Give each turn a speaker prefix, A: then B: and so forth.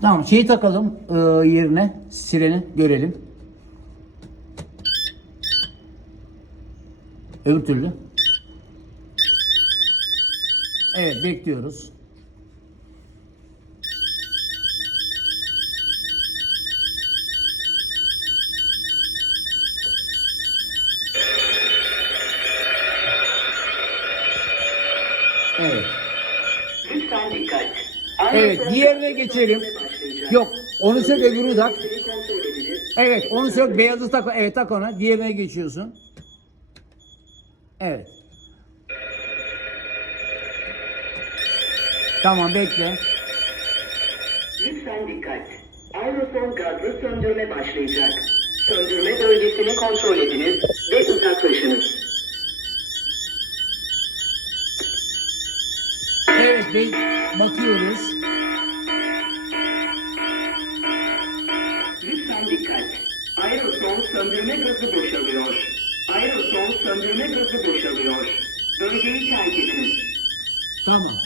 A: Tamam şeyi takalım e, yerine sireni görelim. Öbür türlü. Evet bekliyoruz. Evet.
B: Lütfen dikkat.
A: Evet, diğerine geçelim. Yok, onu sök öbürünü tak. Evet, onu sök beyazı tak. Evet tak ona. Diğerine geçiyorsun. Evet. Tamam bekle.
B: Lütfen dikkat. Aerosol gazlı söndürme başlayacak. Söndürme bölgesini kontrol ediniz ve uzaklaşınız.
A: Evet bey bakıyoruz.
B: Lütfen dikkat. Aerosol söndürme gazı boşalıyor. Aerosol söndürme gazı boşalıyor. Bölgeyi terk ediniz.
A: Tamam.